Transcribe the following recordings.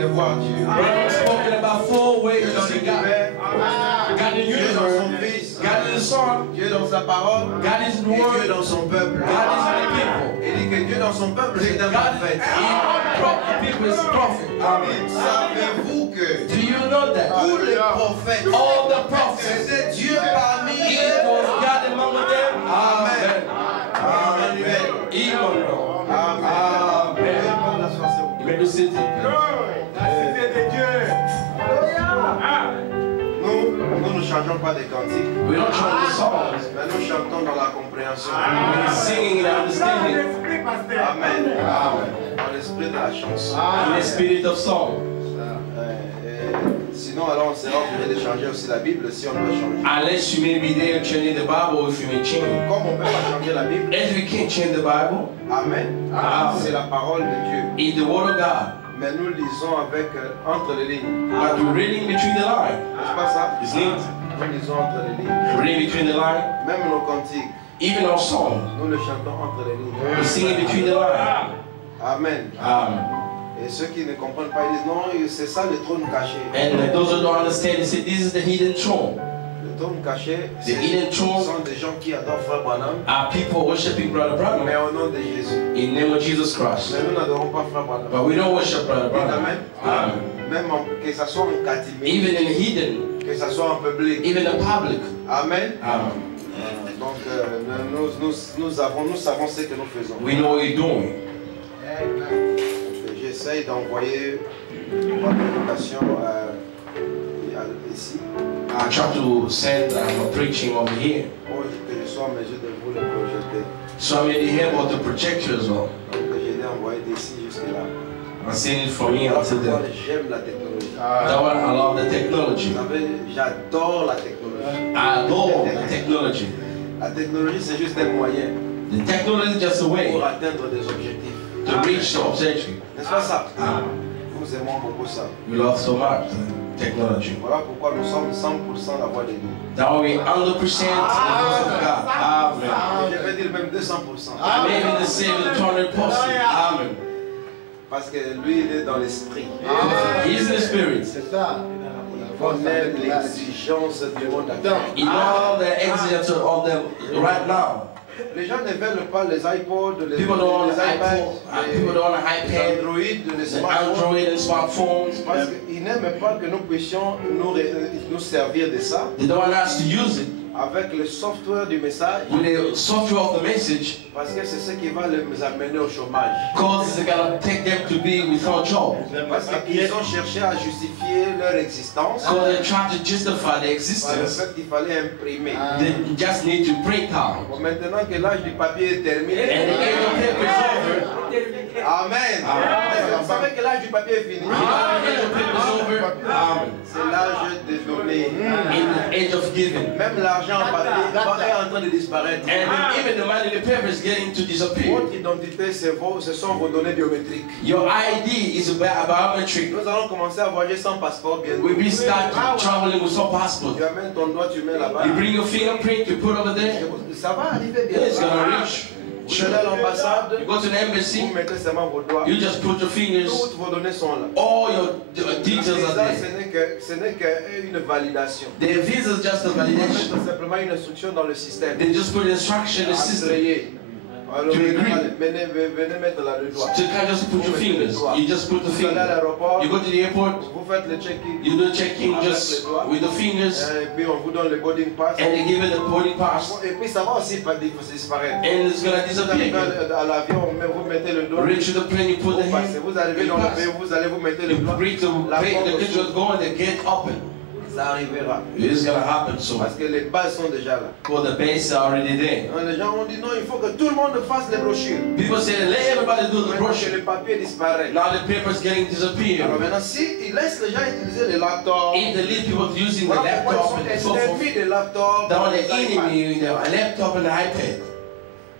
de voir Dieu. We're spoken about 4 ways to see God. God in Dieu dans son universe, Fils, God in the Son, Dieu dans sa parole, God is in the et Dieu Word, dans son peuple. God is in the people. Il dit que Dieu dans son peuple, c'est un God prophète. the people is prophet. Amen. Savez-vous que Do you know that? tous les prophètes, All the prophets, c'était Dieu parmi it eux? was God among them. Amen. Amen. Emmanuel. Amen. Amen. The city. Nous ne changeons pas des cantiques, We don't chant the songs. mais nous chantons dans la compréhension. We're singing and understanding Amen. Amen. Dans l'esprit de la chanson. in the spirit of song. Sinon, alors on sera obligé de changer aussi la Bible si on doit changer. Unless you may be there changing the Bible, if you may change. Comme on ne peut pas changer la Bible, As we can't change the Bible, Amen. C'est la parole de Dieu. it's the word of God. Mais nous lisons avec entre les lignes. But we're reading between the lines. N'est-ce pas ça? Isn't it? Nous lisons entre les lignes. We're reading between the lines. Même nos cantiques, Even our songs, nous le chantons entre les lignes. we're singing between the lines. Amen. Et ceux qui ne comprennent pas, ils disent non, c'est ça le trône caché. And those who don't understand, they say this is the hidden throne. Le trône caché, The hidden ce throne sont des gens qui adorent Frère Branham, are people worshiping Brother mais Branham au nom de Jésus. in the name of Jesus Christ. Mais nous n'adorons pas Frère Branham. But we don't worship Brother Amen. Branham. Amen. Même que ça soit en catimini, Even in the hidden, que ça soit en public. even the public. Amen. Amen. Donc nous savons ce que nous faisons. We know what you're doing. J'essaye d'envoyer ma prédication ici I try to send a preaching over here. pour que je sois en mesure de vous le projeter. So I'm in the help of the projector as well. Donc je l'ai envoyé d'ici jusque là. I send it from here Alors to pourquoi there. j'aime la technologie. That one, I love the technology. Vous savez, j'adore la technologie. I adore the technology. La technologie, c'est juste un moyen The technology is just a way pour atteindre des objectifs. to reach the objective. N'est-ce pas ça? Amen. Nous aimons beaucoup ça. We love so much the technology. Voilà pourquoi nous sommes 100% la voix de Dieu. That we 100% the voice of God. Amen. Je vais dire même 200%. Maybe the same with 200%. Amen. Parce que lui, il est dans l'esprit. He's in the spirit. Il connaît l'exigence du monde actuel. In all the exigence of them right now. Les gens ne veulent pas les iPods, les People don't want an iPads, iPod, people don't want an les iPad, Android, les the smartphones. Android and smartphones. Parce qu'ils n'aiment pas que nous puissions nous servir de ça They don't want us to use it avec le software du message. with the software of the message Parce que c'est ce qui va les amener au chômage. because it's gonna take them to be without job. Parce qu'ils ont cherché à justifier leur existence So they try to justify their par le existence. fait qu'il fallait imprimer. They just need to print out. Bon, maintenant que l'âge du papier est terminé, And the age of paper is over. Amen. Est-ce que vous savez que l'âge du papier est fini? You know, the age of paper is over. Amen. C'est l'âge des données. In the age of giving. Même l'argent en papier est en train de disparaître. And even the money in the paper is getting to disappear. Votre identité, ce sont vos données biométriques. Your ID is a biometric. Nous allons commencer à voyager sans passeport bientôt. We be start traveling with some passport. Tu amènes ton doigt, tu mets là-bas. You bring your fingerprint, you put over there. Ça va arriver Yeah, it's bientôt. gonna reach. Vous allez à l'ambassade, You go to the embassy, vous mettez seulement vos doigts. you just put your fingers. Toutes vos données sont là. All your details Et are ça, there. ce n'est qu'une validation. The visa is just a Vous validation. mettez simplement une instruction dans le système. They just put instruction in the system. Agréé. Alors, To agree. venez mettre là le doigt. So you can't just put your fingers. You just put the Vous allez à finger. l'aéroport, You go to the airport, vous faites le check-in. you do checking just with the fingers, Et puis on vous donne le boarding pass. and they give it a boarding pass, Et puis ça va aussi pas disparaître. and it's gonna Vous arrivez disappear. à l'avion, vous mettez le doigt. Reach to the plane, you put the Vous passez. hand. Vous arrivez dans le pays, vous allez vous mettre le You doigt. reach the plane, the picture is going, the gate open. Ça arrivera. It's gonna happen soon. Parce que les bases sont déjà là. Well, the base is already there. Les gens ont dit non, il faut que tout le monde fasse les brochures. People say, let everybody do the Maintenant que brochure. le papier disparaît. Now the paper is getting disappeared. Alors maintenant, si ils laissent les gens utiliser les laptops, If they leave people using the voilà pourquoi laptop ils and sont so forth, ennemis des laptops, down the des iPads. enemy, the laptop and the iPad,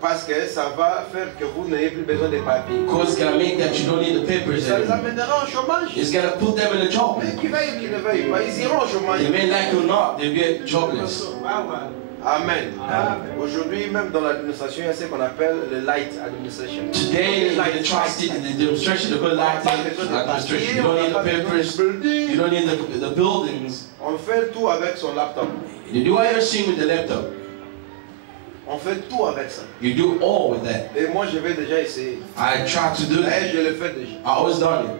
Parce que ça va faire que vous n'ayez plus besoin de papier. because it's gonna make that you don't need the papers Ça les anymore. amènera au chômage. It's gonna put them in a job. Mais qui veille ou qui ne veille pas, ils iront au chômage. They may like it or not, they get jobless. Amen. Aujourd'hui, même dans l'administration, il y a ce qu'on appelle le light administration. Today, in the tri-state, in the demonstration, the good light administration. You don't need the papers. You don't need the buildings. On fait tout avec son laptop. You do everything with the laptop. On fait tout avec ça. You do all with that. Et moi, je vais déjà essayer. I try to do Et that. je le fais déjà. I always done it.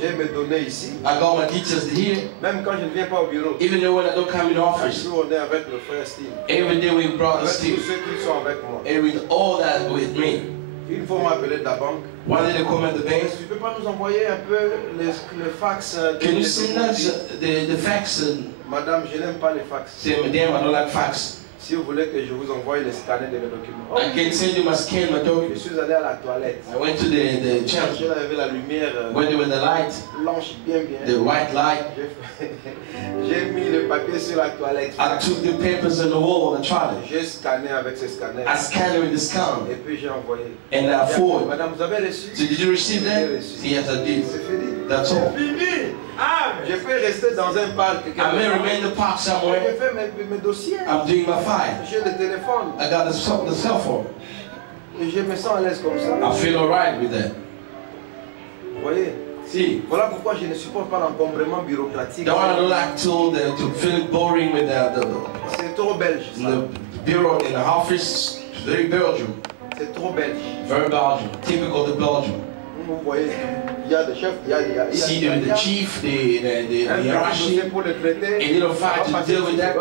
J'ai mes données ici. I got my details here. Même quand je ne viens pas au bureau. Even though when I don't come in Chaque office, jour, on est avec le frère Steve. every day we brought Avec this tous team. ceux qui sont avec moi. And with all that with me. Il faut m'appeler de la banque. One day they come at the bank. Tu ne peux pas nous envoyer un peu le fax Can you send us the fax? Madame, je n'aime pas les fax. Say, madam, I don't like fax. Si vous voulez que je vous envoie les scanners de mes documents. I can send you my scan, my Je documents. suis allé à la toilette. I went to the channel J'ai lavé la lumière when there was the light, blanche bien the white light. J'ai mis le papier sur la toilette. I took the papers on the wall on the toilet. J'ai scanné avec ce scanner. I scanned it with the scan. Et puis j'ai envoyé. And I forwarded. Madame, vous avez reçu? So did you receive that? Yes, I did. C'est fini. That's all. Fini. Je peux rester dans un parc. I may remain in the park Je somewhere. fais mes dossiers. I'm doing my file. J'ai le téléphone. I got the cell phone. Et je me sens à l'aise comme ça. I feel alright with that. Vous voyez? See, Voilà pourquoi je ne supporte pas l'encombrement bureaucratique. the one I don't like to feel boring with C'est trop belge. Ça. the bureau in the office. It's very Belgium. C'est trop belge. Very Belgium. Typical of Belgium. Vous voyez, il y a des chefs, il y a See the chief, the un hierarchy. dossier pour le traiter. And you don't fight to deal with that.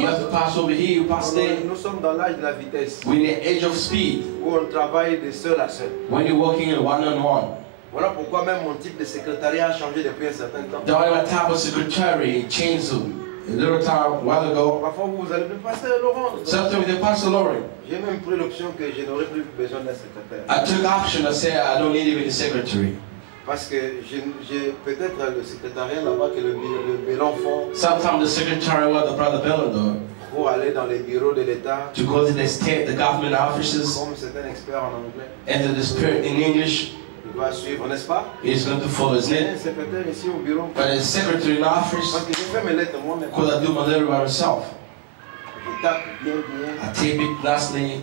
You have to pass over here, you pass there. Nous sommes dans l'âge de la vitesse, We're in the age of speed. où on travaille de seul à seul. When you're working in one-on-one. Voilà pourquoi même mon type de secrétariat a changé depuis un certain temps. The only type of secretary changed a little time, a while ago. Parfois vous allez me passer Laurent. Sometimes with the Pastor Lauren, J'ai même pris l'option que je n'aurais plus besoin d'un secrétaire. I took option. I said I don't need even a secretary. Parce que j'ai peut-être le secrétariat là-bas que le Bellon font Sometimes the secretary was the brother Bellador pour aller dans les bureaux de l'État. to go to the state, the government offices, Comme c'est un expert en anglais, and the spirit in English il va suivre, n'est-ce pas? is going to follow his J'ai name. un secrétaire ici au bureau. But as secretary in office, Parce que je fais mes lettres moi-même. because I do my letter by myself, Je tape bien. I tape it nicely.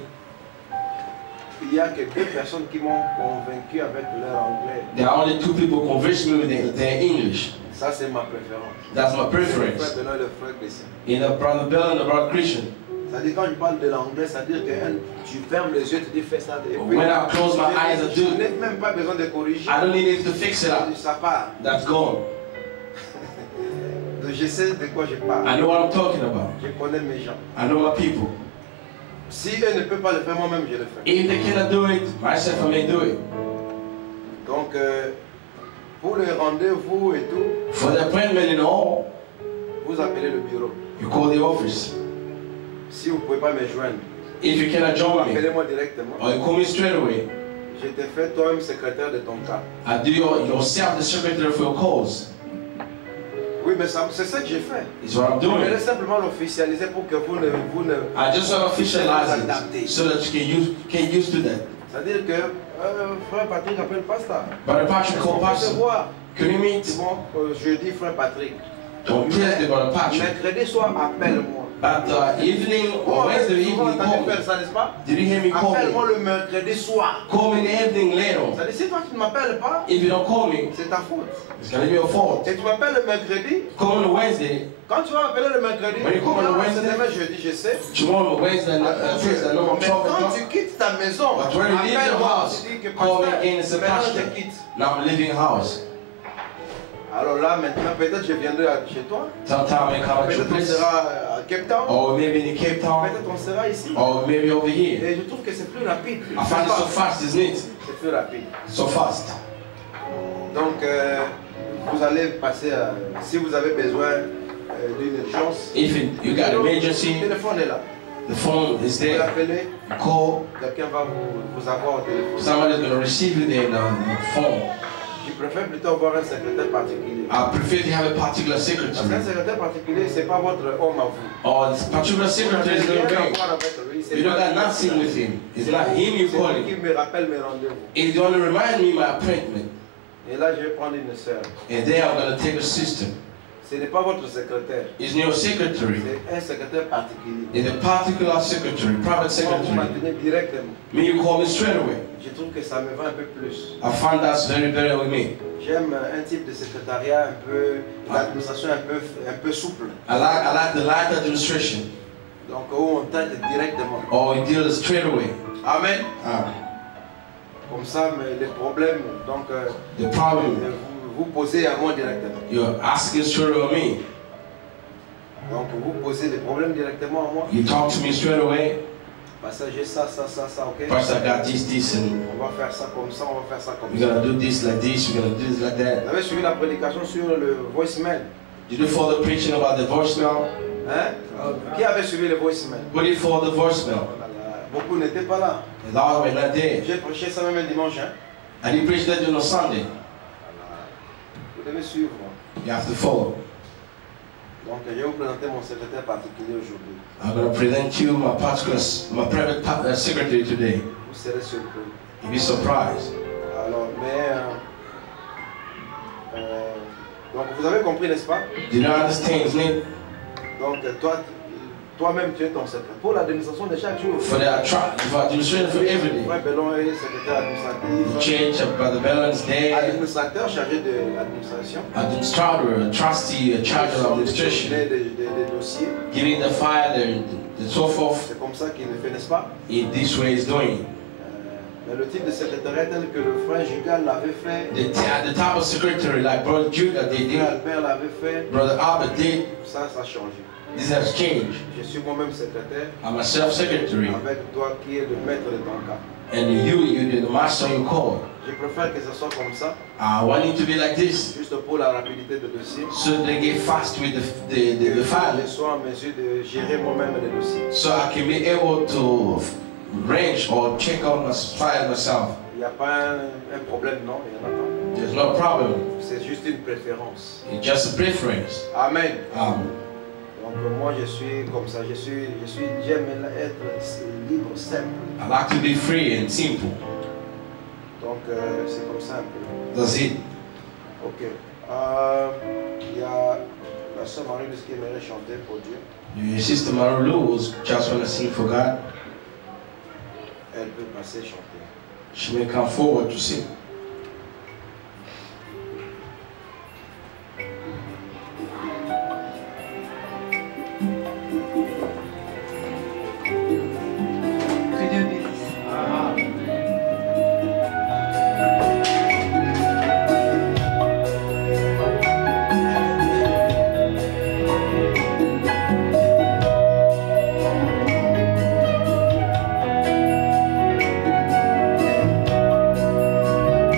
Il y a que 2 personnes qui m'ont convaincu avec leur anglais. There are only 2 people convinced me with their English. Ça, c'est ma préférence. That's my Le preference. frère Benoît et le frère Christian. In the brother Bill and the brother Christian. C'est-à-dire, quand je parle de l'anglais, c'est-à-dire que tu fermes les yeux, tu dis fais ça. Et puis, When I close my eyes, I je do. n'ai même pas besoin de corriger. I don't need it to fix it up. Ça part. That's gone. Donc, je sais de quoi je parle. I know what I'm talking about. Je connais mes gens. I know my people. Si eux ne peuvent pas le faire, moi-même, je le fais. If they cannot do it, myself I may do it. Donc, pour les rendez-vous et tout, For the appointment and all, vous appelez le bureau. you call the office. Si vous ne pouvez pas me joindre, If you cannot join me, appelez-moi directement. or you call me straight away, Je te fais toi-même secrétaire de ton cas. I do yourself the secretary for your cause. Oui, mais c'est ça que j'ai fait. It's what I'm Je voulais doing. simplement l'officialiser pour que vous ne I just want to officialize it so that you can use to that. c'est-à-dire que frère Patrick appelle pasteur. Brother Patrick, call On peut se pastor. voir. Can you meet Bon, jeudi, frère Patrick. on Thursday, Brother Patrick? Mercredi soir, appelle-moi. At the evening or Wednesday Souvent, evening, t'as call dû faire me. ça, n'est-ce pas? Did you hear me call Appelle-moi me? le mercredi soir. Call me in the evening later. C'est-à-dire, si toi tu ne m'appelles pas, If you don't call me, c'est ta faute. it's gonna be your fault. Et tu m'appelles le mercredi, Call on a Wednesday. quand tu vas m'appeler le mercredi, When you call on a c'est Wednesday, demain jeudi, je sais. tomorrow Wednesday, Thursday, no, Mais 12 quand o'clock. tu quittes ta maison, But when you leave your appelle-moi, house, tu dis que call me pasteur, again and say, maintenant Pastor, je quitte. now I'm leaving house. Alors là, maintenant, peut-être je viendrai chez toi. Sometime I come at your Peut-être on place, sera à Cape Town. or maybe in Cape Town, Peut-être on sera ici. or maybe over here. Et je trouve que c'est plus rapide. I find it so fast, isn't it? C'est plus rapide. So fast. Donc, vous allez passer à... Si vous avez besoin d'une urgence, If you got le emergency, téléphone est là. the phone is Vous there. l'appelez, You call, quelqu'un va vous avoir au téléphone. somebody's going to receive you there on the phone. Je préfère plutôt avoir un secrétaire particulier. I prefer to have a particular Parce qu'un secretary. secrétaire particulier, ce n'est pas votre homme à vous. Or this particular secretary is going to Rien à be. voir avec lui, c'est You don't pas got lui. nothing with him. It's not him you're C'est lui calling. qui me rappelle mes rendez-vous. It's going to remind me my appointment. Et là, je vais prendre une sœur. And there I'm going to take a sister. Ce n'est pas votre secrétaire. It's your secretary. C'est un secrétaire particulier. It's a particular secretary, private Vous secretary. m'appelez directement. Me, you call me straight away. Je trouve que ça me va un peu plus. I find that's very better with me. J'aime un type de secrétariat un peu, l'administration un peu souple. I like the light administration. Donc où on traite directement. Or we deal straight away. Amen. Ah. Comme ça, mais les problèmes, donc The problem, vous posez à moi directement. you're asking straight away me. Donc vous posez les problèmes directement à moi. You talk to me straight away. Pasteur, j'ai ça, ok? Pastor, I got this, and On va faire ça comme ça, on va faire ça comme we're ça. gonna do this like this, we're gonna do this like that. Vous avez suivi la prédication sur le voicemail? Did you follow the preaching about the voicemail? Hein? Qui avait suivi le voicemail? Who did follow the voicemail? Voilà. Beaucoup n'étaient pas là. The Lord were not there. J'ai prêché ça même un dimanche. Hein? And he preached that on a Sunday. Vous devez suivre. You have to follow. Donc je vais vous présenter mon secrétaire particulier aujourd'hui. I'm going to present you my private secretary today. Vous serez surpris. You'll be surprised. Alors, mais donc vous avez compris, n'est-ce pas? Do you understand, isn't it? Donc toi-même tu es ton secrétaire pour l'administration de chaque jour. For the administration for every day. Frère Bellon est secrétaire The administratif. church, Brother Bellon's there. Administrateur chargé de l'administration. Administrator, a trustee, a charge of administration. Des dossiers. Giving the file and so forth. C'est comme ça qu'il le fait, n'est-ce pas? In this way he's doing it. Mais le type de secrétariat tel que le frère Jugal l'avait fait, The type of secretary like Brother Judah le did, frère Albert l'avait fait, Brother Albert did, ça a changé. this has changed. Je suis moi-même secrétaire I'm a self-secretary, avec toi qui es le maître de ton cas. and you're the master you call. Je préfère que ce soit comme ça, I want it to be like this, juste pour la rapidité de dossier. so they get fast with the Que file, je sois en mesure de gérer moi-même les dossiers. so I can be able to range or check on my file myself. Il n'y a pas un problème, non, il n'y en a pas. There's no problem. C'est juste une préférence. It's just a preference. Amen. Um, Donc moi je suis comme ça, j'aime être libre, simple. I like to be free and simple. Donc c'est comme ça un peu. That's it. Ok. Il y a la sœur Marie-Louise qui aimerait chanter pour Dieu. Your sister Marulu was just want to sing for God. Elle peut passer chanter. She may come forward to sing. Que Dieu bénisse. Thank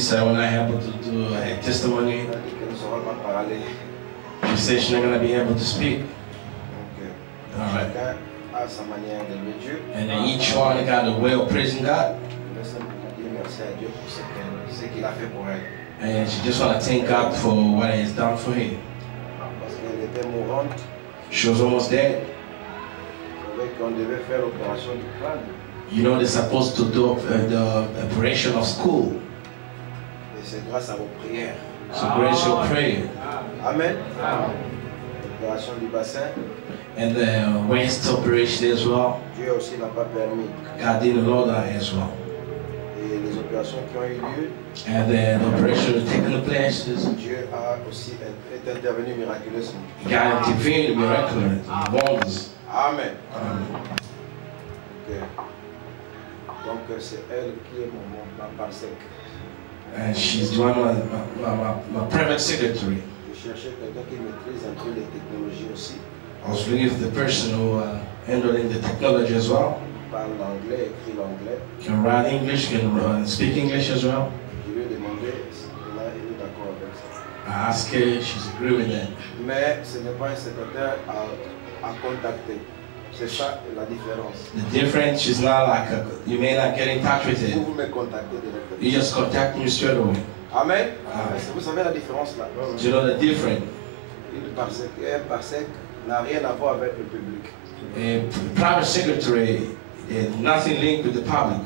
said, when I able to do a testimony, Elle a dit qu'elle ne saura pas parler. she said she's not going to be able to speak. Donc, All right. chacun a sa manière d'aimer Dieu. And then each one got a way of praising God. Je vais simplement dire merci à Dieu pour ce qu'il a fait pour elle. And she just want to thank God for what He has done for her. Parce qu'elle était mourante. She was almost dead. Vous savez qu'on devait faire l'opération du crâne. You know, they're supposed to do the operation of skull. Et c'est grâce à vos prières. So grace your prayer. Amen. L'opération du bassin, And the waist operation as well. Dieu aussi n'a pas permis. God didn't allow that as well. Et les opérations qui ont eu lieu, And then the operation taking place, Dieu a aussi est intervenu miraculeusement. God intervened miraculously, wonders. Amen. Donc c'est elle qui est ma parsec. And she's one of my private secretary. Je cherchais quelqu'un qui maîtrise un peu les technologies aussi. I was looking for the person who handling the technology as well. Parle l'anglais, écrit l'anglais. Can write English, can speak English as well. Je lui ai demandé, et là elle est d'accord avec ça. I asked her, she's agree with that. Mais ce n'est pas un secrétaire à contacter. C'est ça la différence. The difference is not like you may not get in touch with it. Vous me contactez directement. You just contact me straight away. Amen. Amen. Vous savez la différence là. Do you know the difference? Un parsec n'a rien à voir avec le public. A private secretary is nothing linked with the public.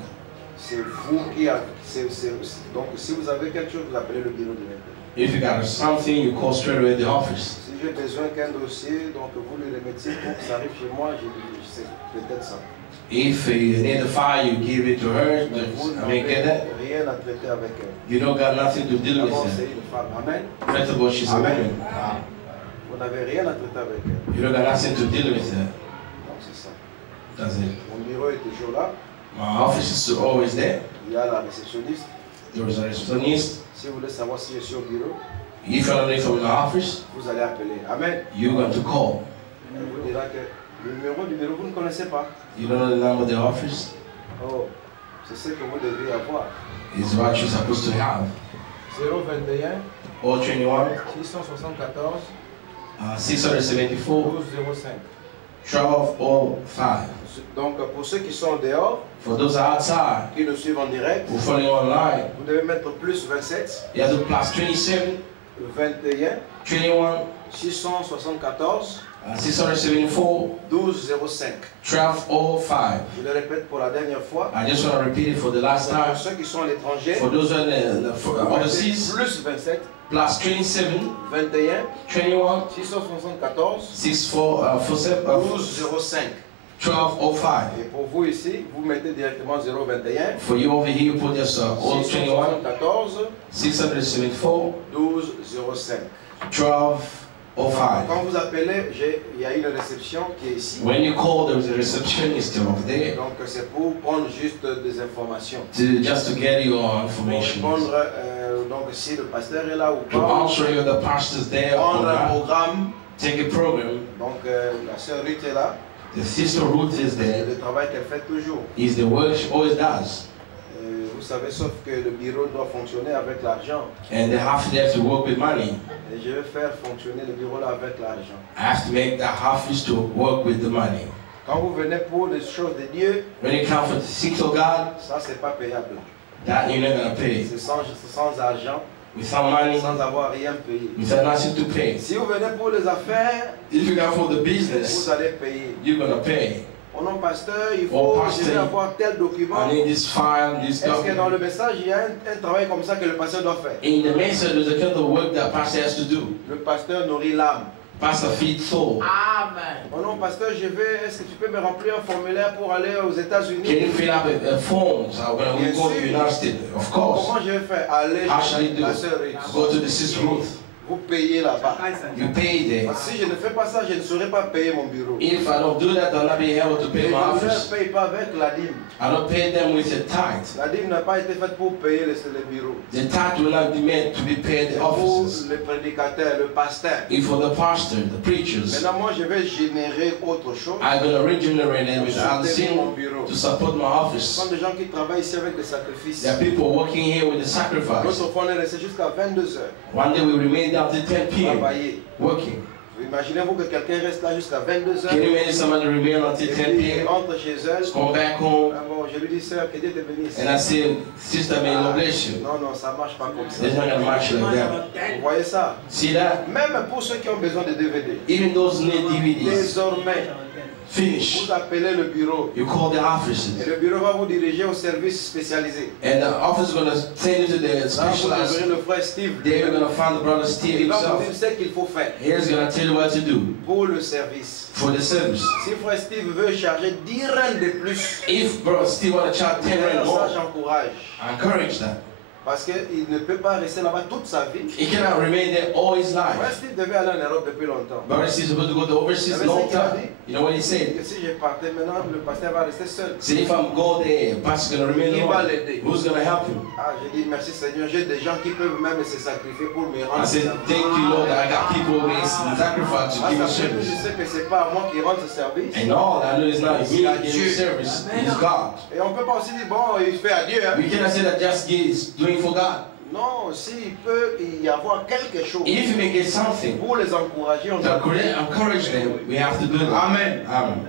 C'est vous qui avez. Donc si vous avez quelque chose, vous appelez le bureau directeur. If you got something, you call straight away the office. Si j'ai besoin qu'un dossier, donc vous le remettiez pour que ça arrive chez moi, c'est peut-être ça. If you need a file, you give it to her. Vous I mean, get n'avez that. rien à traiter avec elle. You don't got nothing to deal D'abord, with c'est her. une femme. Amen. First of all, she's a Amen. woman. Vous n'avez rien à traiter avec elle. You don't got nothing to deal with her. Donc c'est ça. That's it. Mon bureau est toujours là. My office is always there. Il y a la réceptionniste. There is a receptionist. Si vous voulez savoir si je suis au bureau, If you're only from the office, vous allez appeler. Amen. you're going to call. Elle vous dira que le numéro du bureau, vous ne connaissez pas. You don't know the number of the office. Oh, c'est ce que vous devez avoir. It's what you're supposed to have. 021 021 674 674 1205. 1205. Donc pour ceux qui sont dehors, For those outside qui nous suivent en direct, who following online, vous devez mettre plus 27 you have to plus 27 21 21 674 674 1205. 1205. Je le répète pour la dernière fois. I just want to repeat it for the last Pour time. ceux qui sont à l'étranger, For those in the overseas, plus 27 plus 27 21 21 674 647 1205. 1205. Et pour vous ici, vous mettez directement 021 For you over here, you put just 021 674 674 1205. 1205. Quand vous appelez, il y a une réception qui est ici. When you call, there is a receptionist over there Donc c'est pour prendre juste des informations. just to get your Pour information. répondre, donc si le pasteur est là ou To pas. answer you, the pastor's there or Prendre un not. programme. Take a program. Donc la sœur Ruth est là. The sister Ruth is C'est there. le travail qu'elle fait toujours. Is the work she always does. Vous savez, sauf que le bureau doit fonctionner avec l'argent. And they have to work with money. Et je vais faire fonctionner le bureau là avec l'argent. I have to make the office to work with the money. Quand vous venez pour les choses de Dieu, When you come for the things of God, ça c'est pas payable. that you're not going to pay. C'est sans argent, Without money, sans avoir rien payé. without nothing to pay. Si vous venez pour les affaires, If you come for the vous business, allez payer. you're going to pay. Oh non, pasteur, il Oh, faut pasteur, je vais avoir tel document. I need this file, this Est-ce que dans document. le message, il y a un travail comme ça que le pasteur doit faire? In the message, there's a kind of work that pastor has to do. Le pasteur nourrit l'âme. Pastor feeds soul. Amen. Oh non, pasteur, est-ce que tu peux me remplir un formulaire pour aller aux Can États-Unis? you fill up a form? So when we go to the United States, of course. Comment je vais faire? Aller How shall I chez do? la sœur Ruth. Go to the sister Ruth. Vous payez là-bas. You pay there. Parce que si je ne fais pas ça, je ne saurais pas payer mon bureau. If I don't do that, I'll not be able to pay Et my je ne office. paye pas avec la dîme. I don't pay them with a tithe. La dîme n'a pas été faite pour payer les bureaux. The tithe will not be meant to be paid C'est the pour offices. le prédicateur, le pasteur. It's for the pastor, the preachers. Maintenant, moi, je vais générer autre chose. I'm going to regenerate it with other Soutenir mon sin bureau. to support my Ce office. sont des gens qui travaillent ici avec des sacrifices. There are people working here with the sacrifice. Notre fois, on est resté jusqu'à 22 heures. One day we remain down to 10 p.m. Travailler. working. Imaginez-vous que quelqu'un reste là jusqu'à 22 heures. Can you imagine somebody remain until Et 10 puis, il p.m.? rentre chez elle. Come back home Ah bon, je lui dis, sœur, que Dieu te bénisse. and I say, Sister, may God bless you. Non, non, ça marche pas comme ça. It's not gonna match like that. Vous voyez ça? See that? Même pour ceux qui ont besoin de DVD. Even those need DVDs, Désormais, finish. vous appelez le bureau. You call the Et offices. le bureau va vous diriger au service spécialisé. And the office is gonna send you to the Là, vous specialized. verrez le frère Steve. There you're gonna find the brother Steve Il va vous himself. dire ce qu'il faut faire Here's gonna tell you what to do pour le service. for the service. Si frère Steve veut charger 10 rand de plus, If brother Steve wanna charge 10 rand ça more, j'encourage. encourage that. Parce qu'il ne peut pas rester là-bas toute sa vie. He cannot remain there all his Frère life. Steve devait aller en Europe depuis longtemps. Brother Steve's supposed to go to overseas a long time. You know what he said? Et si je partais maintenant, le pasteur va rester seul. Say if I'm go there, pastor's gonna remain Qui va alone. l'aider? Who's gonna help him? Ah, j'ai dit merci Seigneur, j'ai des gens qui peuvent même se sacrifier pour me I rendre said, service. thank you, Lord, that I got people who make sacrifice to Ah, give me ça fait que je service. sais que c'est pas moi qui rends ce service. And all I know is not me giving service, it's God. Et on peut pas aussi dire bon, il fait à Dieu. Hein. We cannot say that just is doing for God. Non, s'il peut y avoir quelque chose If you make it something pour les encourager, on to doit. encourage them, we have to do that. Amen. Amen.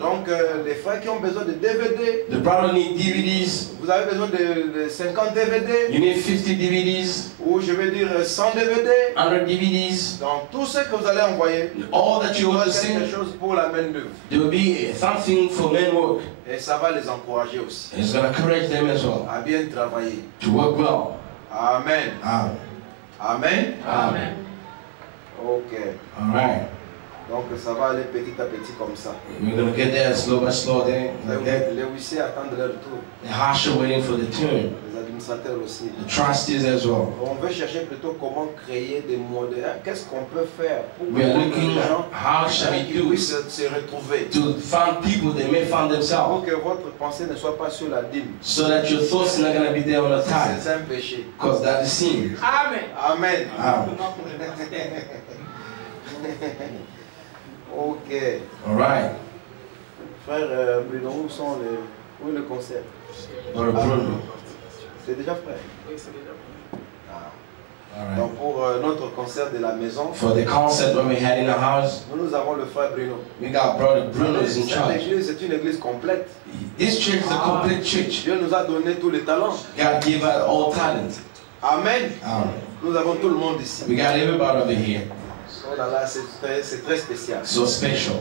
Donc les frères qui ont besoin de DVD, The brother need DVDs. vous avez besoin de 50 DVD You need 50 DVDs, ou je vais dire 100 DVD. 100 DVDs. Donc tout ce que vous allez envoyer, All that you il y want aura to quelque sing, chose pour la main d'œuvre. there will be something for men work. Et ça va les encourager aussi And it's going to encourage them as well à bien travailler. to work well. Amen. Amen. Amen. Amen. Ok. All right. Donc ça va aller petit à petit comme ça. We're going to get there slow by slow there, like that. Les huissiers attendent leur tour. The hash are waiting for the turn. Les administrateurs aussi. The trustees as well. On veut chercher plutôt comment créer des modèles. Qu'est-ce qu'on peut faire pour We are que looking les gens at how shall we qui do puissent se retrouver. to find people that may find themselves, Pour que votre pensée ne soit pas sur la dîme. so that your thoughts are not going to be there on the tithe, C'est un péché. because that is sin. Amen. Amen. Amen. Ok. All right. Frère Bruno, où est le concert? Brother Bruno. C'est déjà frère. Ah. All right. Donc pour notre concert de la maison, For the concert when we had in the house, nous avons le frère Bruno. we got Brother Bruno is in Cette charge. église, c'est une église complète. This church is a complete church. Dieu nous a donné tous les talents. God gave us all talent. Amen. Amen. Nous avons tout le monde ici. We got everybody over here. Oh là là, c'est très spécial. So special.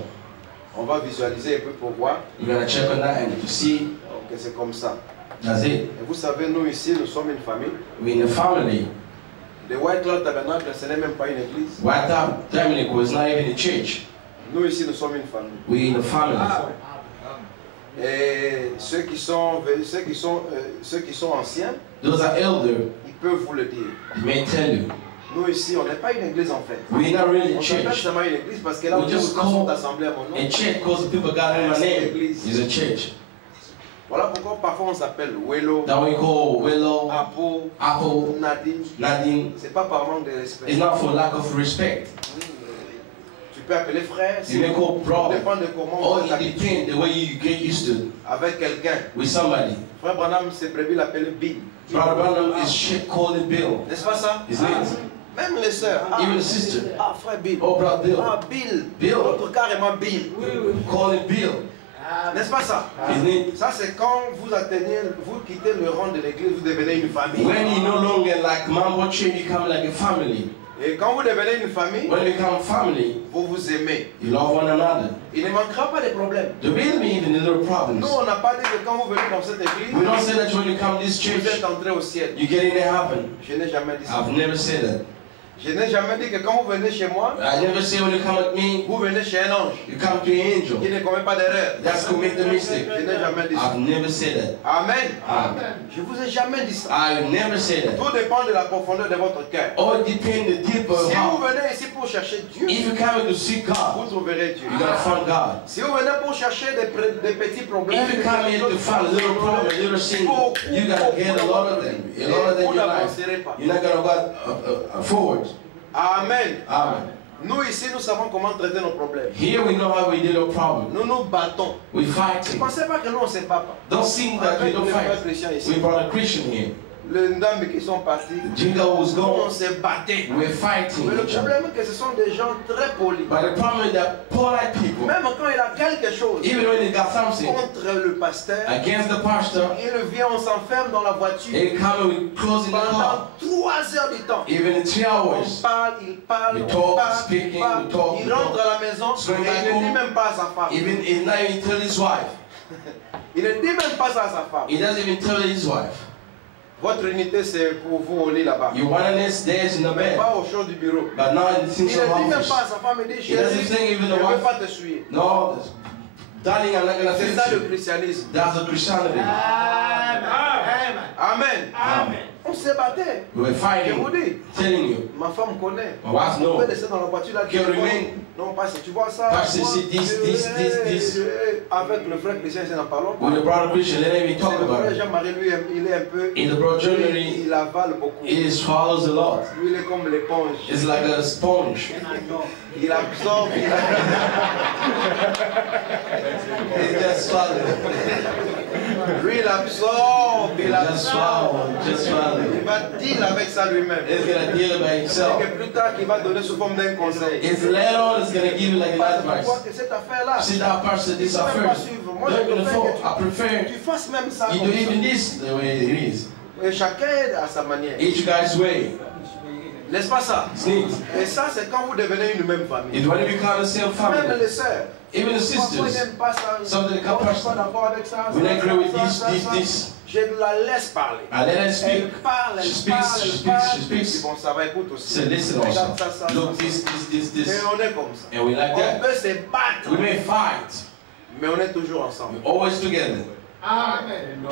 On va visualiser un peu pour voir. We're going to check on that and to see. Que c'est comme ça. That's it. Et vous savez, nous ici, nous sommes une famille. We're in a family. Le White Cloud Tabernacle, ce n'est même pas une église. White Tabernacle is not even a church. Nous ici, nous sommes une famille. We're in a family. Et ceux qui sont anciens, Those are elder. ils peuvent vous le dire. They may tell you. Nous ici, on n'est pas une église en fait. We're not really a On s'appelle church. seulement une église parce que là où We tous les just gens sont call assemblés à mon nom. a church because the people gathering my name is a church. Voilà pourquoi parfois on s'appelle Wello, That we call Willow, Apo, Apple, Nadine. Nadine. C'est pas par manque de respect. It's not for lack of respect. Tu peux appeler frère, You may call ça brother. dépend de comment Or on it s'habitue depends the way you get used to avec quelqu'un. with somebody. Frère Branham, c'est prévu l'appeler Bill. Brother Branham is shit called Bill. N'est-ce pas ça? His name is Même les sœurs. even the sister. Ah, frère Bill. Oh, brother Bill. Ah, Bill. Bill. L'autre carrément Bill. Call it Bill. N'est-ce pas ça? His name. Ça, c'est quand vous atteignez, vous quittez le rang de l'église, vous devenez une famille. When you no longer like mambo chain, you become like a family. Et quand vous devenez une famille, When you become family, vous vous aimez. you love one another. Il ne manquera pas de problèmes. There will be even little problems. Nous, on n'a pas dit que quand vous venez dans cette église, We don't say that when you come to this vous church, êtes entré au ciel. you get into heaven. Je n'ai jamais dit ça. I've never said that. Je n'ai jamais dit que quand vous venez chez moi, I never say when you come at me, vous venez chez un ange you come to an angel. qui ne commet pas d'erreur. That's commit the mistake. Je n'ai jamais dit ça. I've never said that. Amen. Amen. Je vous ai jamais dit ça. I never said that. Tout dépend de la profondeur de votre cœur. All depend the deeper Si vous heart. venez ici pour chercher Dieu, If you come to seek vous God, trouverez Dieu. you're gonna find God. Si vous venez pour chercher des petits problèmes, If you come here to find a little problem, a little sin, you're gonna get a lot of them. A lot of them in your life. You're not gonna go forward. Amen. Amen. Nous ici, nous savons comment traiter nos problèmes. Here we know how we deal with problem. Nous nous battons. We Ne fighting. pensez pas que nous on ne se bat pas. Don't think that we Avec don't les frères fight. chrétiens We ici, brought a Christian here. les dames qui sont partis, Jingle was nous on gone. se battait. We're fighting Mais le each other. problème est que ce sont des gens très polis. But the problem is that polite people, Même quand il a quelque chose even when they got something contre le pasteur, against the pastor, il vient, on s'enferme dans la voiture. they come with closing the car. Pendant 3 heures du temps. Even in 3 On hours, parle, il parle, We on talk, parle, speaking, il parle. we talk, Il we rentre talk. à la maison So et back il ne dit home, même pas à sa femme. even he's not even tell his wife. Il ne dit même pas ça à sa femme. He doesn't even tell his wife. Votre unité c'est pour vous au lit là-bas. Your oneness there's in the Mais bed. pas au chaud du bureau. But now in the Il things ne of dit même office. pas à sa femme, il dit He doesn't chérie, say je even ne the veux wife. pas te suivre. No, darling, I'm not gonna C'est fix ça le you. christianisme. That's the Christianity. Amen. Amen. On se battait. We were Je fighting, vous dis, telling you. ma femme connaît. My wife On knows. peut laisser dans la voiture là. Can remain. Non, pas ça. Tu vois ça. Pastor, moi, see this, this. Avec le frère Christian, c'est n'en parlons pas. With the brother Christian, let me C'est talk le about frère it. Jean-Marie, lui, il est un peu. In the brother Germany, Il avale beaucoup. it swallows a lot. Lui, il est comme l'éponge. It's like a sponge. Il absorbe. It just swallows. Lui, il absorbe. Il Just swallow, absorbe. just swallow. Il va deal avec ça lui-même. It's gonna deal by Et itself. que plus tard, qu'il va donner sous forme d'un conseil. It's later on, it's gonna give you like an Parce que tu advice. vois que cette affaire-là, See that person, this tu ne peux même pas first. suivre. Moi, Don't je even préfère fall. I que prefer tu fasses même ça you comme do even ça. this the way it is. Et chacun est à sa manière. Each guy's way. N'est-ce pas ça? It's neat. Et ça, c'est quand vous devenez une même famille. It's when you become the same Même family. les sœurs. Even the Parfois, ils sisters. n'aiment pas ça. Some of the Moi, je ne suis pas couples, d'accord avec ça. we don't agree with ça. this. Je la laisse parler. I let her Elle speak. parle, She elle speaks, parle, she elle speaks, parle. she speaks. Et bon, ça va, écoute aussi. So listen Regarde ça, also. ça, Look, ça, this. Et on est comme ça. And we like On that. peut se battre, We may fight. mais on est toujours ensemble. We're always together.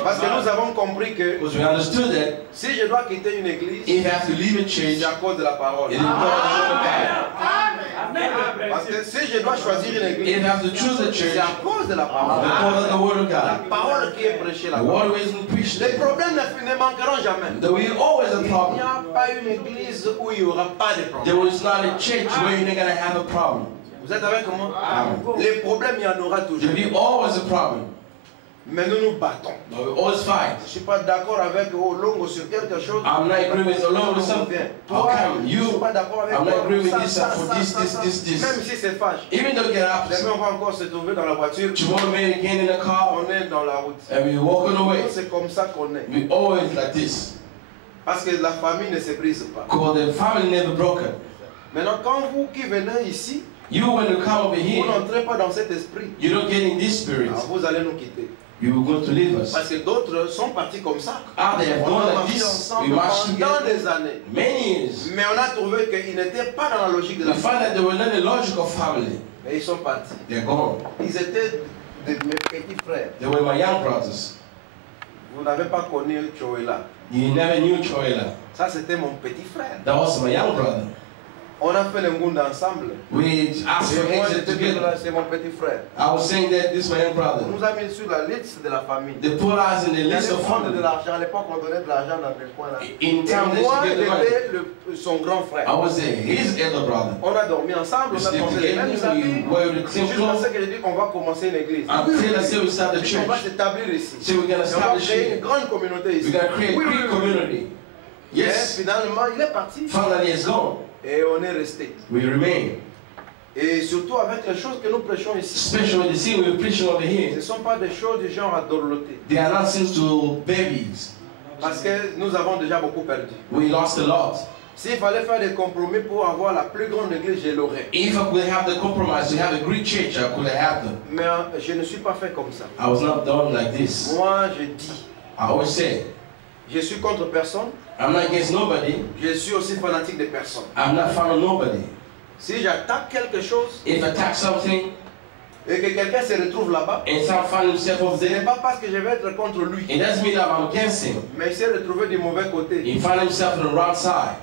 Parce que nous avons compris que Because we understood that si je dois quitter une église, if you have to leave a church, c'est à cause de la parole. it is because of the Bible. Parce que si je dois choisir une If église, you have to choose a church, c'est à cause de la parole. because of the Word of La God. parole qui est prêchée The là-bas. Word isn't preached Les there. problèmes ne manqueront jamais. There will always a Il n'y problem. a pas une église où il n'y aura pas de There problème. is not a church where you're not going to have a problem. Vous êtes avec moi? Amen. Les problèmes, il y en aura There toujours. will be always a problem. Mais nous nous battons. But we always fight. Je ne suis pas d'accord avec Longo sur quelque chose. I'm not agreeing with Olongo with something. How Toi, come je ne suis you? pas d'accord avec I'm not agreeing with ça, this ça, for ça, this, ça, this, ça. this. Même si c'est fâche. Even though we get Demain, opposite, on va encore se trouver dans la voiture. tomorrow we meet again in the car On est dans la route. and we walking away. C'est comme ça qu'on est. We always like this. Parce que la famille ne se brise pas. Because the family never broken. Maintenant, quand vous qui venez ici, You when you come over vous here, n'entrez pas dans cet esprit. you don't get in this spirit. Alors, vous allez nous quitter. You will go to leave us. Parce que d'autres sont partis comme ça. Ah, they have On a done like marché this. We ensemble marched pendant together des années. many years. Mais on a trouvé qu'ils n'étaient pas dans la logique de We la find famille. that they were not a logical family. Mais ils sont partis. They're gone. Ils étaient mes petits frères. They were my young brothers. Vous n'avez pas connu Choela. You never knew Choela. Ça, c'était mon petit frère. That was my young brother. On a fait le monde ensemble. We asked for Et moi, exit j'étais là, together. c'est mon petit frère. I was saying that this is my young On brother. nous a mis sur la liste de la famille. They put us in the Il list allait of prendre de family. l'argent. À l'époque, on donnait de l'argent dans les coins là. In Et town, they moi, should get the money. j'étais son grand frère. I was his elder brother. On a dormi ensemble, We on a sleep porté les mêmes together, we habits. wear the same Jusqu'à clothes. ce que j'ai dit qu'on va commencer une église. Until I say we start the On va church. s'établir ici. So we're going to Et on va establish créer une here. grande communauté We're ici. going to create a Oui, oui, great oui. community. Et Yes. finalement, il est parti. Finally, it's gone. Et on est resté. We remain. Et surtout avec les choses que nous prêchons ici. Especially the scene we're preaching over Ce here. ne sont pas des choses du genre à dorloter. They are not sins to babies. Parce que nous avons déjà beaucoup perdu. We lost a lot. S'il fallait faire des compromis pour avoir la plus grande église, je l'aurais. If I could have the compromise to have a great church, I could have them. Mais je ne suis pas fait comme ça. I was not done like this. Moi, je dis, I always say, je suis contre personne. I'm not against nobody. Je suis aussi fanatique des personnes. I'm not fan of nobody. Si j'attaque quelque chose If I attack something et que quelqu'un se retrouve là-bas, and some find himself over ce n'est there, pas parce que je vais être contre lui, it doesn't mean that I'm against him. mais il s'est retrouvé du mauvais côté. He find himself on the wrong side.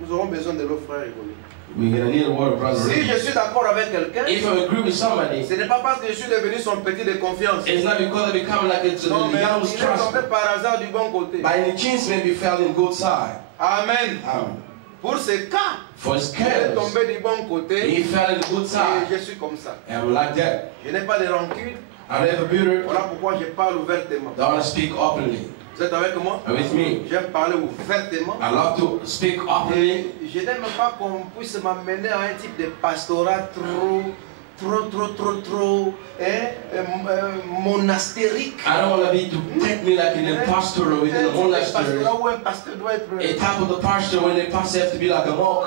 Nous aurons besoin de l'eau, frère évolué. We're gonna need a word of brother. Si je suis d'accord avec quelqu'un, If I agree with somebody, ce n'est pas parce que je suis devenu son petit de confiance. it's not because I become like it's Non, mais young il est trust. tombé par hasard du bon côté. By any chance, maybe fell in good side. Amen. Amen. Pour ce cas, For his il est cares, tombé du bon côté he fell in the good et side. je suis comme ça. And I'm like that. Je n'ai pas de rancune. I'm never bitter. Voilà pourquoi je parle ouvertement. Don't speak openly. Vous êtes avec moi? With me. J'aime parler ouvertement. I love to speak openly. Et je n'aime pas qu'on puisse m'amener à un type de pastorat trop monastérique. I don't want to be to take me like an impostor within a monastery. Pastorat où un pasteur doit être. A type of the pastor when the pastor have to be like a monk.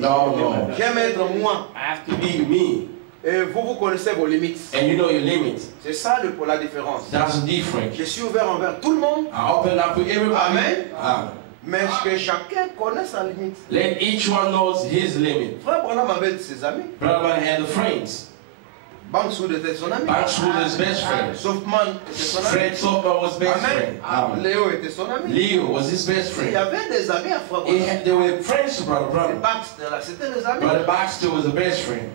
No. J'aime être moi. I have to be me. Et vous connaissez vos limites. And you know your limits. C'est ça la différence. That's the difference. Je suis ouvert envers tout le monde. I open up to everybody. Amen. Amen. Mais que chacun connaisse sa limite. Let each one knows his limit. Frère Branham avait ses amis. Brother Man had the friends. Banksoud était son ami. Banksoud was his best friend. Softman était son ami. Fred Soper was best Amen. friend. Amen. Léo était son ami. Leo was his best Il friend. y avait des amis à Frère Branham. They were friends to Brother Les Branham. Baxter, là, c'était des amis. Brother Baxter was the best friend.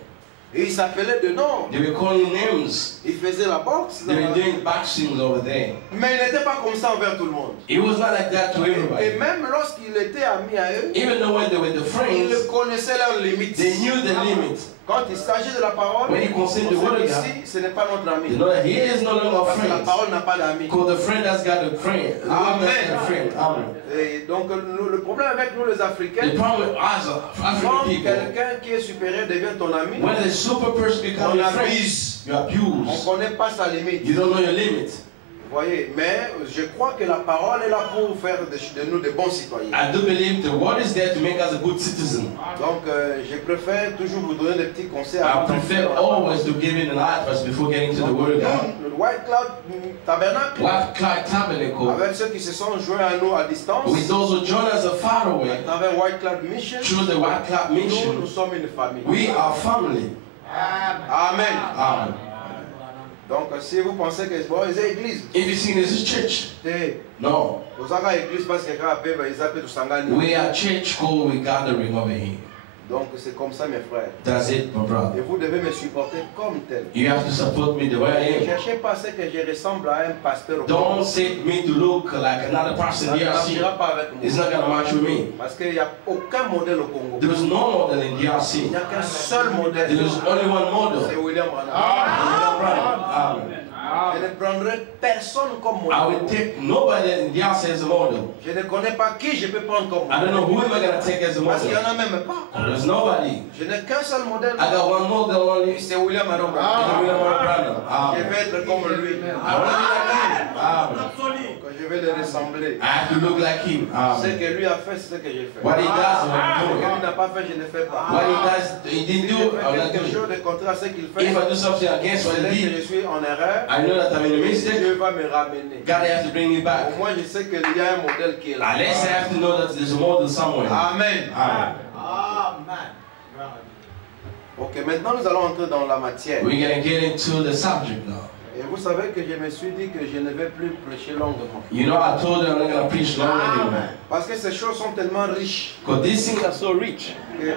Et ils s'appelaient de nom. They were calling names. Ils faisaient la boxe. They were doing boxings over there. Mais il n'était pas comme ça envers tout le monde. It was not like that to Et everybody. même lorsqu'il était ami à eux, Even though when they were the ils friends, connaissaient leurs limites. they knew the limit. Quand il s'agit de la parole, When it concerned the word of God, ici, ce n'est pas notre ami. you know that he is no longer Parce que la friends. parole n'a pas d'amis. Because the friend has got a friend. The one that's got a friend. Amen. Et donc le problème avec nous les Africains, The problem with us, African quand people, quelqu'un qui est supérieur devient ton ami, when the super person becomes on your friend, abuse. you On abuse. ne connaît pas sa limite. You don't know your limit. Vous voyez, mais je crois que la parole est là pour faire de nous de bons citoyens. I do believe the word is there to make us a good citizen. Donc je préfère toujours vous donner des petits conseils. I prefer always to give in an advice before getting to the word of God. Le White Cloud Tabernacle, White Cloud Tabernacle, avec ceux qui se sont joints à nous à distance, with those who join us far à away, travers White Cloud Mission, through the White Cloud nous mission, sommes une famille. we are family. Amen. Amen. Donc si vous pensez que bon, c'est église, If you see this is church, c'est no. vous avez église parce que quand ils appellent tout sangani. We are church called we gathering over here. Donc c'est comme ça mes frères. That's it, my Et brother. vous devez me supporter comme tel. You have to support me the way I Ne am. cherchez pas ce que je ressemble à un pasteur. Don't set me to look like another person Ça ne here. marchera pas avec It's nous. not gonna match with me. Parce qu'il n'y a aucun modèle au Congo. There is no model in Il DRC. n'y a qu'un seul modèle. There is only one C'est model. William Branham. Amen. Je ne prendrai personne comme I modèle. will take nobody in DRC as a model. Je ne connais pas qui je peux prendre comme I don't know modèle. who am I gonna take as a Parce qu'il n'y en model. a même pas. There's nobody. Je n'ai qu'un seul modèle. I got one model only. C'est William Branham. William Branham. Je Amen. vais être comme lui. I want to be like him. Amen. Donc je vais le ressembler. I have to look like him. Ce Amen. que lui a fait, c'est ce que j'ai fait. What he does, Ce I'm que doing. lui n'a pas fait, je ne fais pas. What he does, he Si didn't je do, fais I'm not quelque doing. chose de contraire à ce qu'il fait, If I do something against what c'est là he que je did, suis en erreur. I know that I'm in a mistake. Dieu va me ramener. God has to bring me back. Au moins, je sais qu'il y a un modèle qui est là. Unless I have to know that there's a model somewhere. Amen. Amen. Ok, maintenant nous allons entrer dans la matière. We're gonna get into the subject now. Et vous savez que je me suis dit que je ne vais plus prêcher longuement. You know, I told you I'm not gonna preach long anymore. Parce que ces choses sont tellement riches. Because these things are so rich. que-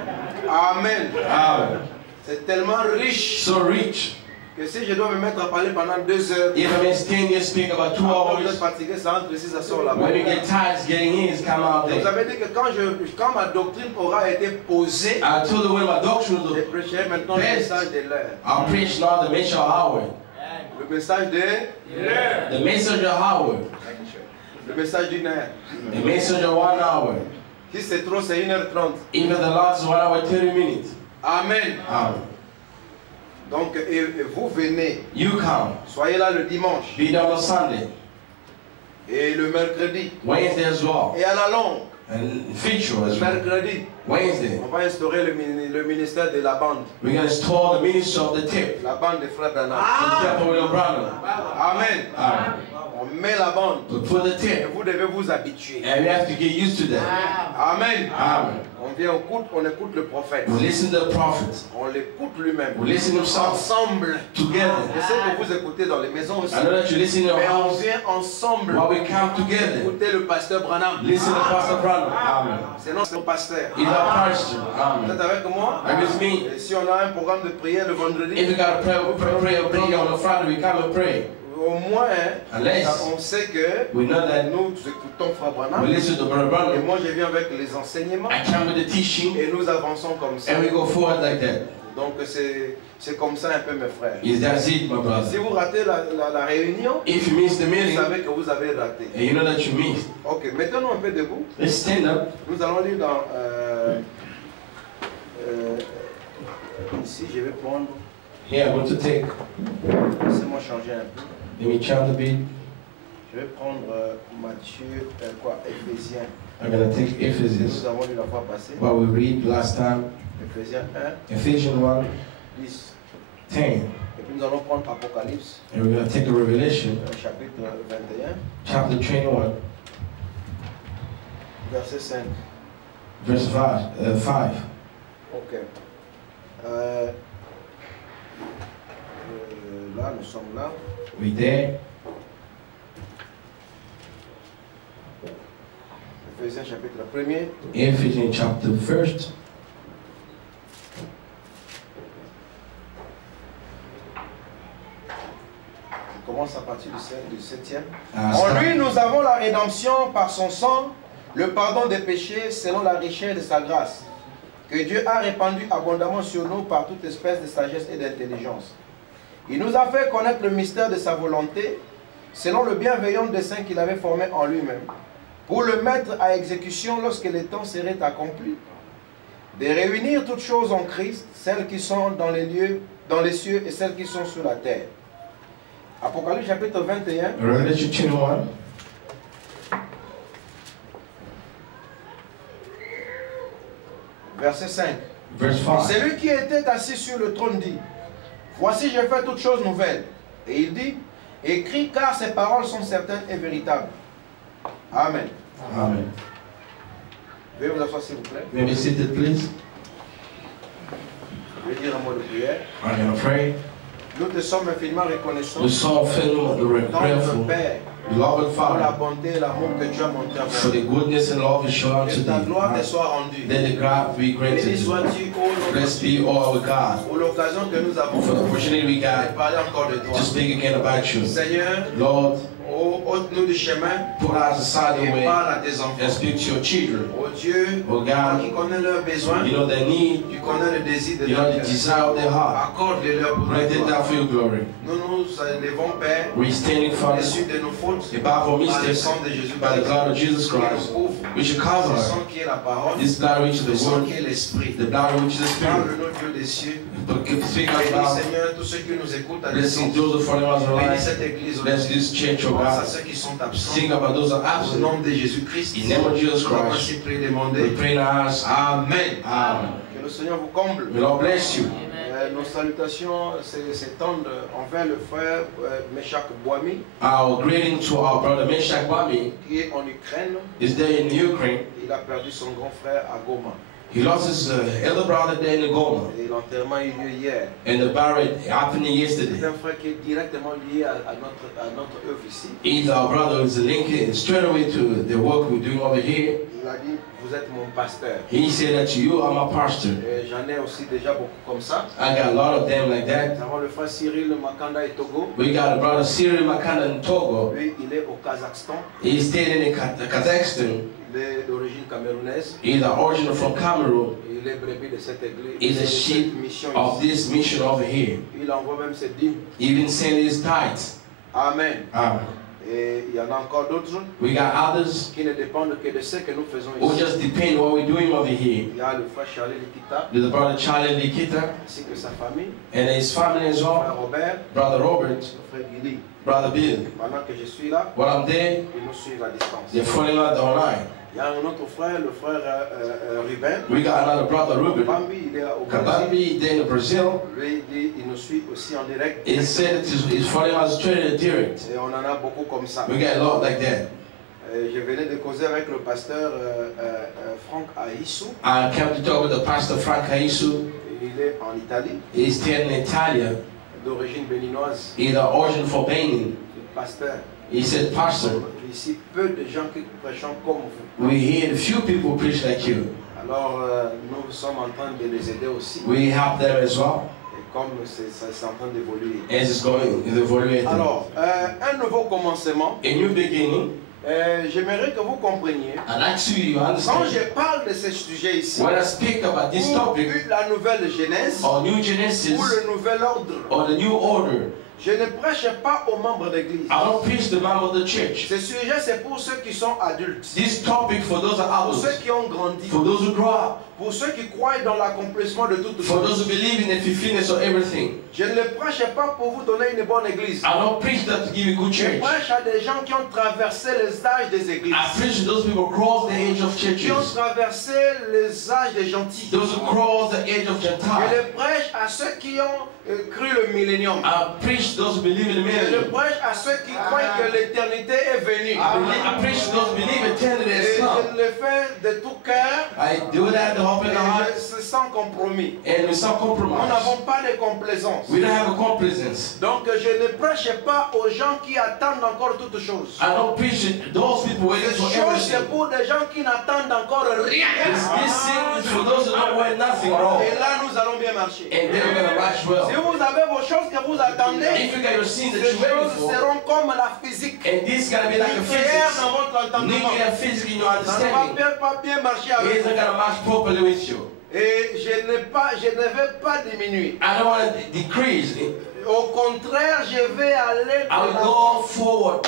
Amen. Amen. C'est tellement riche So rich. que si je dois me mettre à parler pendant 2 heures, If I may stand here speak about 2 quand vous êtes hours, fatigué, ça entre ici, ça sort là-bas. when you get tired, it's getting in, it's come out Vous there. avez dit que quand ma doctrine aura été posée, I told you when my doctrine je was, prêcherai maintenant le Best. message de l'heure. I'll preach now the message of hour. Le message de... The message of hour. Le message d'une heure. The message of 1 hour. Si c'est trop, c'est 1h30. Even the last 1 hour, 30 minutes. Amen. Amen. Donc, et vous venez, You come. soyez là le dimanche Be there on Sunday, et le mercredi Wednesday as well, et à la longue, and feature le as well. mercredi Wednesday, on va instaurer le ministère de la bande. we're going to install the ministry of the tip. La bande des frères Branham. The tip of William Branham. Amen. Amen. On met la bande. We put the Et tip. vous devez vous habituer. And we have to get used to that. Amen. Amen. On vient au culte, on écoute le prophète. We listen to the prophet. On l'écoute lui-même. We listen himself Ensemble. together. Je sais que vous écoutez dans les maisons aussi. I know that you listen in your Mais on house vient ensemble. while we come together. Écoutez le pasteur Branham. Listen to Pastor Branham. Amen. C'est notre pasteur. He's our pastor. Vous Amen. êtes avec moi? Are you with me? Et si on a un programme de prière le If vendredi, we got a prayer program on a Friday, we come and pray. au moins, Unless on sait que we know that nous écoutons Frère Branham. we listen to Brother Et Branham. moi, je viens avec les enseignements. I come with the teaching Et nous avançons comme ça. and we go forward like that. Donc, c'est comme ça un peu, mes frères. Is that it, my Si brother? vous ratez la réunion, If you miss the vous meeting savez que vous avez raté. and you know that you missed, Ok, mettons-nous un peu debout. let's stand up. Nous allons lire dans... ici, je vais prendre... Here, I'm going to take, Laissez-moi changer un peu. let me chant a bit. Je vais prendre Matthieu, Éphésiens. I'm going to take Ephesians, Nous avons lu la fois passée. what we read last time. Éphésiens 1, Ephesians 1, 10. 10. Et puis nous allons prendre Apocalypse, And we're going to take the Revelation, chapitre 21, chapter 21, verset 5. verse 5. Ok. Là, nous sommes là. We there. Éphésiens chapitre 1er. Ephesians chapter 1st. On commence à partir du 7e. Uh, En start- lui, nous avons la rédemption par son sang, le pardon des péchés selon la richesse de sa grâce, que Dieu a répandu abondamment sur nous par toute espèce de sagesse et d'intelligence. Il nous a fait connaître le mystère de sa volonté, selon le bienveillant dessein qu'il avait formé en lui-même, pour le mettre à exécution lorsque les temps seraient accomplis, de réunir toutes choses en Christ, celles qui sont dans les cieux et celles qui sont sur la terre. Apocalypse chapitre 21. Revelation 21. Verset 5. Verse Et 5. celui qui était assis sur le trône dit, voici je fais toutes choses nouvelles. Et il dit, écris car ces paroles sont certaines et véritables. Amen. Amen. Veuillez vous asseoir s'il vous plaît. May we be seated, please. Je vais dire un mot de prière. I'm going to pray. Nous te sommes infiniment reconnaissants We saw film dans grateful, notre Père beloved pour la Father, bonté et l'amour que tu as montré à for moi. the goodness and love you show Que unto ta gloire te thee. soit rendue. Let the God be granted Béni to you. sois-tu, ô notre Blessed Dieu, be all our God. pour l'occasion que nous avons For the opportunity we de got parler encore de toi. to speak again about you. Seigneur, Lord, ôte-nous du chemin put us aside the et way parle à tes enfants. and speak to your children. Oh Dieu, Oh toi God, qui connais leurs besoins, you know their need, tu connais le désir de you know leur the cœur. desire of their heart. Accorde-le-leur pour Grant it toi. down for your glory. Nous nous élevons, Père, We standing from issus de nos fautes, above our par le mistakes sang de Jésus by the blood of Jesus qui nous Christ. couvre. We should Ce cover sang qui est la parole, this blood which is le the sang word, qui est l'esprit. the blood which is the spirit. Parle-nous, Dieu des cieux. But speak out Bénis, loud. Seigneur, tous ceux qui nous écoutent à Blessing distance. those who follow us Bénis online. cette église Bless aujourd'hui. this church, oh Pense à God. ceux qui sont absents. Think about those who are Au absent. nom de Jésus-Christ. In the name of Jesus Nous avons Christ, ainsi prié et we demandé. pray now. Amen. Amen. Que le Seigneur vous comble. May Lord bless you. Nos salutations s'étendent envers le frère Meshach Boami, Our greeting to our brother Meshach Bami qui est en Ukraine. is there in Ukraine. Il a perdu son grand frère à Goma. He lost his elder brother there in Goma, Et l'enterrement a eu lieu hier. and the burial happened C'est yesterday. un frère qui est directement lié à notre œuvre ici. He's our brother is linked straight away to the work we're doing over here. Il a dit, vous êtes mon pasteur. He said that you are my pastor. Et j'en ai aussi déjà beaucoup comme ça. I got a lot of them like that. Nous avons le frère Cyril Makanda et Togo. We got a brother Cyril Makanda in Togo. Lui, il est au Kazakhstan. He stayed in Kazakhstan. Il est d'origine camerounaise. He's original from Cameroon. Il est brebis de cette église. He's de a cette sheep mission of ici. this mission over here. Il envoie même ses dîmes. He even sent his tithes. Amen. Amen. Et il y en a encore d'autres We got others qui ne dépendent que de ce que nous faisons who ici. just depend what we're doing over here. Il y a le frère Charlie Likita There's a brother Charlie Likita ainsi que sa famille, and his family as le frère well. Robert, Brother Robert, le frère Billy. Brother Bill. Pendant que je suis là, While I'm there, ils nous suivent à distance. they're following us online. Il y a un autre frère, le frère Ruben. We got another brother, Ruben. Bambi, il est au Brésil. Kabambi, there in Brazil. Lui, il nous suit aussi en direct. He said he's following us straight direct. Et on en a beaucoup comme ça. We got a lot like that. Je venais de causer avec le pasteur Franck Aissou. I came to talk with the pastor Frank Aissou. Il est en Italie, He's still in Italia. d'origine béninoise. He's the origin for Benin. Pasteur. He said, Pastor, Ici, peu de gens qui prêchent comme vous. we hear few people preach like you. Alors, nous sommes en train de les aider aussi. We help them as well. Et comme c'est en train d'évoluer. As it's going, it's evaluating. Alors, un nouveau commencement. A new beginning. J'aimerais que vous compreniez. And actually, you Quand understand. je parle de ce sujet ici, When I speak about this ou topic, la nouvelle Genèse, or New ou Genesis, le nouvel ordre, or the new order, je ne prêche pas aux membres d'église. I don't preach the member of the church. Ce sujet, c'est pour ceux qui sont adultes, This topic for those pour adults, ceux qui ont grandi, for those who grow up, pour ceux qui croient dans l'accomplissement de toutes for choses. those who believe in the fulfillment of everything. Je ne prêche pas pour vous donner une bonne église. I don't preach that to give you a good Je church. prêche à des gens qui ont traversé les âges des églises, I preach to those people who cross the age of qui ont churches, traversé les âges des gentils. those who cross the age of Je Gentile. le prêche à ceux qui ont cru le millénium. I preach those who believe in the Je le millennium. prêche à ceux qui croient que l'éternité est venue. I preach to those who believe eternity Et is je come. le fais de tout cœur I do that to open et the heart c'est sans compromis. and without Nous compromise. n'avons pas de complaisance. We don't have a complaisance. Donc je ne prêche pas aux gens qui attendent encore toutes choses. I don't preach it those people waiting Ces for choses, c'est everything. pour des gens qui n'attendent encore rien. This thing is for those who don't want nothing at all. Et là, nous allons bien marcher. And they're going to rush Si well. vous avez vos choses que vous attendez, If you got your sins that ces you're waiting choses for, seront comme la physique. and this is going to be like a Nucléaire physics, dans votre entendement. nuclear physics in your Ça ne va understanding, pas bien marcher it avec isn't vous. going to match properly with you. Et je ne vais pas diminuer. I don't want to decrease. Au contraire, je vais aller I will de l'avant. go forward.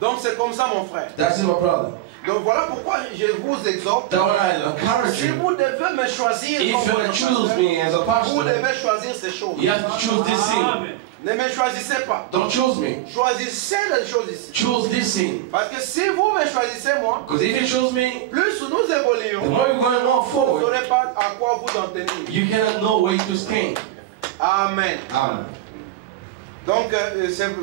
Donc c'est comme ça, mon frère. That's it, my brother. Donc voilà pourquoi je vous exhorte. That's what I encourage Si you. vous devez me choisir, If comme you votre choose pasteur, me as a vous pastor, devez choisir ces choses. you have to choose this thing. Ne me choisissez pas. Don't choose me. Choisissez les choses ici. Choose this thing. Parce que si vous me choisissez moi, Because if you choose me, plus nous the évoluons, more you're going on vous ne forward, saurez pas à quoi vous en tenir. you cannot know where to stand. Amen. Amen. Donc,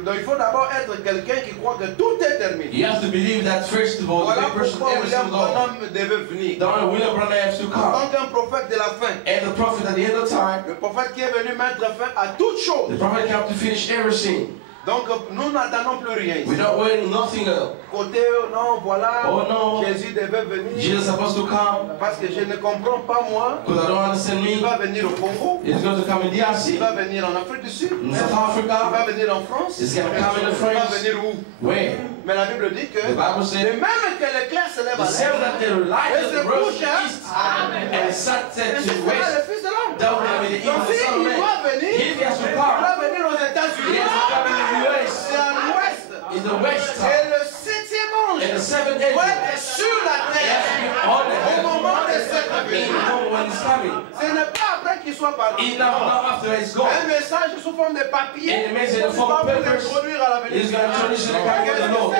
donc il faut d'abord être quelqu'un qui croit que tout est terminé. You have to believe that first of all, Voilà the person pourquoi everything William is over. Branham devait venir. Don't William Branham has to En come. tant qu'un prophète de la fin. And the prophet at the end of time, Le prophète qui est venu mettre fin à toutes choses. the prophet came to finish everything. Donc nous n'attendons plus rien We ici. don't wait nothing else. Côté, non, voilà, Oh no, Jésus devait venir. Jesus is supposed to come Parce que je ne comprends pas moi. because I don't understand Il me. va venir au Congo. He's going to come in Il DRC, va venir en Afrique du Sud. in Il South va Africa. venir en France. He's going to come in Il va France. venir où? Where? Mais la Bible dit que The Bible de said, même que l'éclair se lève the à same l'est, that the light of the rose to the east and sunset et to ce the sera west. le Fils de l'homme. That will be the Donc evil s'il son of doit man. venir, If he has to il come, va venir aux he États-Unis. has to come in the US, C'est à l'ouest. in the west, Et le septième ange and the seventh doit angel. être sur la He has to be terre on the au heaven. moment de cette In venue. the moment when he's coming. Ce n'est pas après qu'il soit parti. He not after he's gone. Un message sous forme de papier. And the message in the Il form va of vous papers. introduire à la venue. He's going to introduce you to the coming of the Lord.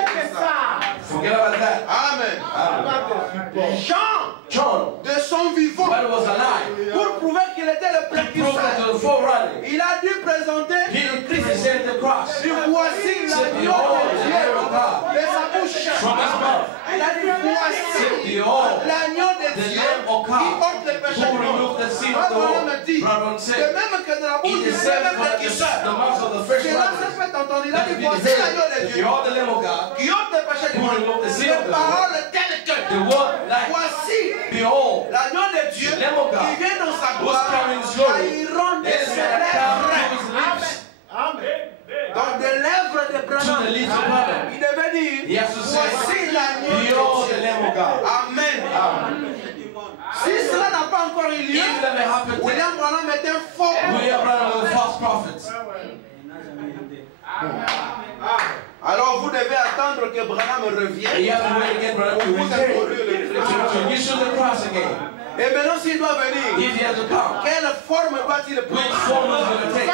Forget about that. Amen. Amen. Jean, John, de son vivant, while he was alive, pour prouver qu'il était le proved précurseur, to the forerunner. il a dû présenter, He presented the cross. dit voici Said, l'agneau behold, de the Dieu Lamb of God. de sa bouche. From his mouth. Il a dit voici Said, behold, l'agneau de the Dieu Lamb of qui God, porte le péché who du monde. removed the sin of the Abraham world. dit, Brother de said, même que de la bouche it du is said premier for précurseur, the mouth of the first cela one. s'est fait entendre. Il a That dit it be voici l'agneau de heard. Dieu Behold, the Lamb of God, qui ôte le péché du who monde. removed the sin of Les the world. paroles telles que The word like, voici behold, l'agneau de Dieu the Lamb of God, qui vient dans sa who's gloire, coming in his glory. jailliront de It is ses going to come to lèvres. his lips. Donc des lèvres de To Branham. the lips of Branham. Il devait dire, He has to say, voici l'agneau behold, de the Dieu. Lamb of God. Amen. Si cela n'a pas encore eu lieu, If that may happen, William Branham est un faux. William Branham was a false prophet. Alors vous devez attendre que Branham revienne. You have to wait again, Branham, to Pour vous return. introduire le Christ. To issue the cross again. Et maintenant s'il doit venir, If he has to come, quelle forme va-t-il which prendre? form is going to take?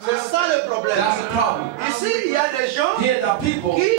C'est ça le problème. That's the problem. Ici, il y a des gens Here, the people qui